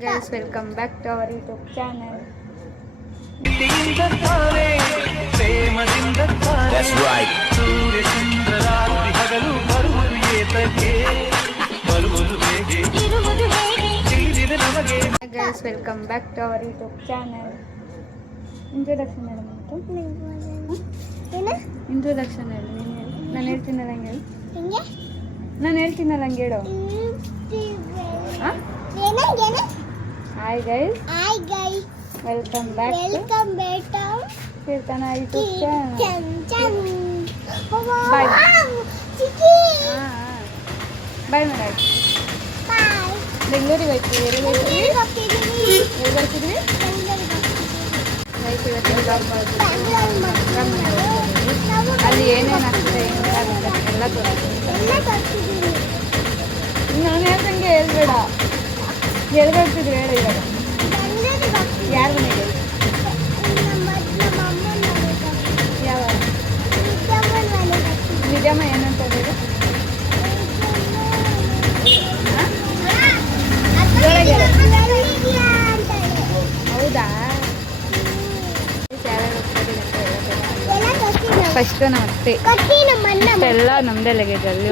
Guys, welcome back to our YouTube channel. That's right. Hi guys, welcome back to our YouTube channel. Introduction madam. Introduction ನಾನು ಹೇಳ್ತೀನಲ್ಲ ಹಂಗೆ ಹೇಳು. ನಾನು ಹೇಳ್ತೀನಲ್ಲ ಹಂಗೆ ಹೇಳು. Hi guys. Welcome back to Kirtana YouTube channel. Bye. Bye madam. ಬೆಂಗಳೂರಿಗೆ ಹೋಗ್ತೀವಿ. ಎಲ್ಲಿ ಬರ್ತಿದ್ವಿ? ಅಲ್ಲಿ ಏನೇನು ಆಗ್ತದೆ ಎಲ್ಲ ತೋರಿಸ್ತೀನಿ. ನಾನು ಹೇಳ್ದಂಗೆ ಹೇಳ್ಬೇಡ. ಹೇಳ್ಬೇಡ್ತಿದ್ರು ಹೇಳು ಇವಾಗ. ಯಾರ ಮನೆಗೆ? ಯಾವ ನಿಜಮ್ಮ ಏನಂತ ಹೇಳಿ? ಹೌದಾ? ಫಸ್ಟ್ ನಮಸ್ತೆ ಎಲ್ಲ ನಮ್ಮದೇ ಲಗೇಜ್ ಅಲ್ಲಿ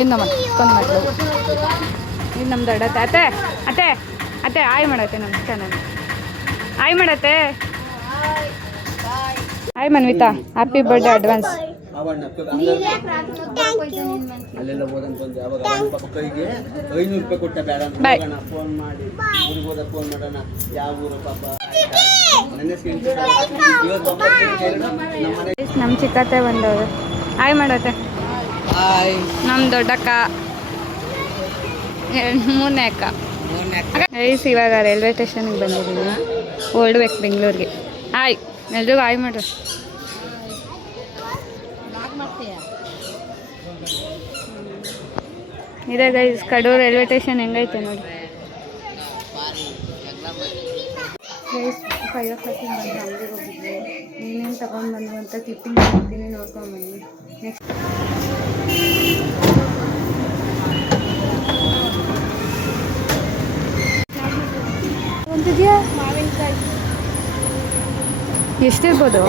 ಇದು ನಮ್ಮ ಅಕ್ಕನ ಮಕ್ಕಳು, ಇದು ನಮ್ಮ ದೊಡ್ಡತ್ತೆ. ಅತ್ತೆ ಅತ್ತೆ ಅತ್ತೆ ಆಯ್ ಮಾಡತ್ತೆ ನಮ್ಮ ಚಾನಲ್. ಆಯ್ ಮಾಡತ್ತೆ. ಆಯ್ ಮನ್ವಿತಾ, ಹ್ಯಾಪಿ ಬರ್ಡೇ ಅಡ್ವಾನ್ಸ್. ಅಲ್ಲೆಲ್ಲ ಓದಂತ ಅವಾಗ ಕೈಗೆ 500 ರೂಪಾಯಿ ಕೊಟ್ಟ ಬೇಡ ಫೋನ್ ಮಾಡಿ ಊರಿಗೆ ಹೋದ ಫೋನ್ ಮಾಡೋಣ ಯಾವ ಊರು ಪಾಪ ನಮ್ಮ ಚಿಕ್ಕತ್ತೆ ಬಂದವರು. ಆಯ್ ಮಾಡತ್ತೆ. ನಮ್ಮ ದೊಡ್ಡಕ್ಕ, ಮೂರನೇ ಅಕ್ಕ. ಐಸ್ ಇವಾಗ ರೈಲ್ವೆ ಸ್ಟೇಷನ್ಗೆ ಬಂದಿದ್ದೀನಿ, ಹೊರಡ್ಬೇಕು ಬೆಂಗಳೂರಿಗೆ. ಆಯ್ ಎಲ್ರಿಗೂ ಆಯ್ ಮಾಡ್ರಿ. ಇದೆ ಗೈಸ್ ಕಡೂರು ರೈಲ್ವೆ ಸ್ಟೇಷನ್ ಹೆಂಗೈತೆ ನೋಡಿ ಗೈಸ್. 5 o'clock ಬಂದು ಅಂಗಡಿಗೆ ಹೋಗಿದ್ವಿ. ಏನೇನು ತಗೊಂಡು ಬಂದು ಅಂತ ಕ್ಲಿಪ್ಪಿಂಗ್ ಮಾಡ್ತೀನಿ, ನೋಡ್ಕೊಂಡು ಬನ್ನಿ. ನೆಕ್ಸ್ಟ್ ಅಂತಿದ್ಯಾ ಮಾವಿನಕಾಯಿ ಎಷ್ಟಿರ್ಬೋದು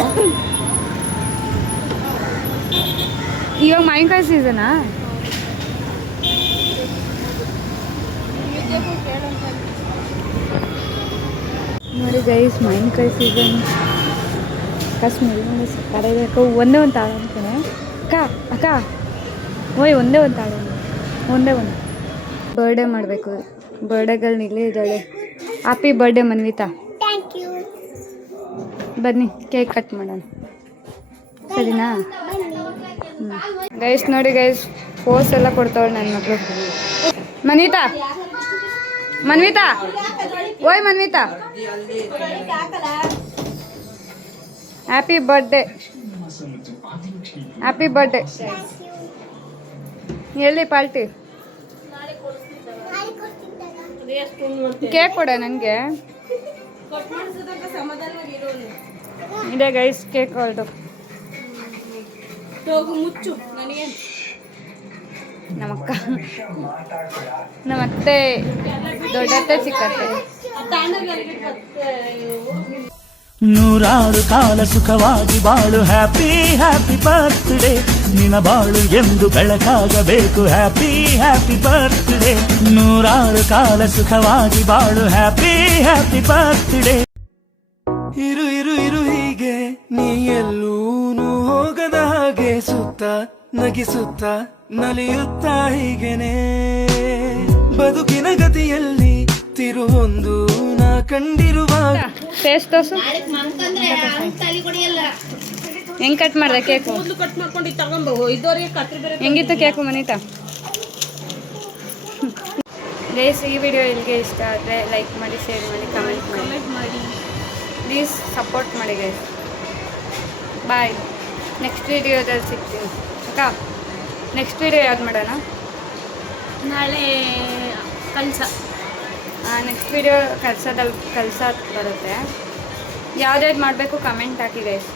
ಇವಾಗ? ಮಾವಿನಕಾಯಿ ಸೀಸನಾ? ನೋಡಿ ಗೈಸ್, ಮಾವಿನಕಾಯಿ ಸೀಸನ್. ಸ್ಮೆಲ್ ಸಕ್ಕರ ಇದೆ ಅಕ್ಕ. ಒಂದೇ ಒಂದು ತಾಳ ಅಂತಾನೆ ಅಕ್ಕ. ಅಕ್ಕ ಓಯ್ ಒಂದೇ ಒಂದು ತಾಳ, ಒಂದೇ ಒಂದು. ಬರ್ಡೇ ಮಾಡಬೇಕು. ಬರ್ಡೇಗಳನ್ನ ಇಲ್ಲೇ ಇದ್ದಾಳೆ. Happy birthday Manvita. ಬನ್ನಿ ಕೇಕ್ ಕಟ್ ಮಾಡೋಣ, ಸರಿನಾ? ಗೈಸ್ ನೋಡಿ ಗೈಸ್, ಪೋಸ್ ಎಲ್ಲ ಕೊಡ್ತಾವಳು ನನ್ನ ಮಕ್ಕಳು. ಮನ್ವಿತಾ ಮನ್ವಿತಾ ಓಯ್ Manvita, happy birthday. Happy birthday ಎಲ್ಲಿ ಪಾರ್ಟಿ? ಕೇಕ್ ಕೊಡ ನನಗೆ. ಇದೆ ಗೈಸ್ ಕೇಕ್ ಹೊರಟು. ನಮ್ಮಕ್ಕ, ನಮ್ಮತ್ತೆ, ದೊಡ್ಡತ್ತೆ, ಚಿಕ್ಕತ್ತೆ. ನೂರಾರು ಕಾಲ ಸುಖವಾಗಿ ಬಾಳು. Happy happy birthday. ನಿನ್ನ ಬಾಳು ಎಂದು ಬೆಳಕಾಗಬೇಕು. Happy happy birthday. ನೂರಾರು ಕಾಲ ಸುಖವಾಗಿ ಬಾಳು. Happy happy birthday. ಇರು ಇರು ಇರು ಹೀಗೆ, ನೀ ಎಲ್ಲೂನು ಹೋಗದ ಹಾಗೆ, ಸುತ್ತ ನಗಿಸುತ್ತ ನಲಿಯುತ್ತ ಹೀಗೆನೆ ಬದುಕಿನ ಗತಿಯಲ್ಲಿ ತಿರುವೊಂದು ನಾ ಕಂಡಿರುವಾಗ. ಟೇಸ್ಟ್ ತೋರ್ಸು. ಹೆಂಗ್ ಕಟ್ ಮಾಡ್ದೆ ಕೇಕು? ಹೆಂಗಿತ್ತು ಕೇಕು ಮನಿತಾ? ಗೈಸ್, ಈ ವಿಡಿಯೋ ಇಲ್ಲಿಗೆ ಇಷ್ಟ ಆದರೆ ಲೈಕ್ ಮಾಡಿ, ಶೇರ್ ಮಾಡಿ, ಕಮೆಂಟ್ ಮಾಡಿ. ಪ್ಲೀಸ್ ಸಪೋರ್ಟ್ ಮಾಡಿ ಗೈಸ್. ಬಾಯ್. ನೆಕ್ಸ್ಟ್ ವಿಡಿಯೋದಲ್ಲಿ ಸಿಗ್ತೀನಿ ಅಕ್ಕ. ನೆಕ್ಸ್ಟ್ ವಿಡಿಯೋ ಯಾವ್ದು ಮಾಡೋಣ? ನಾಳೆ ಕಲಸ. ನೆಕ್ಸ್ಟ್ ವಿಡಿಯೋ ಕಲಸ ಬರುತ್ತೆ. ಯಾವ್ದಾವ್ದು ಮಾಡಬೇಕು ಕಮೆಂಟ್ ಹಾಕಿ ಗೈಸ್.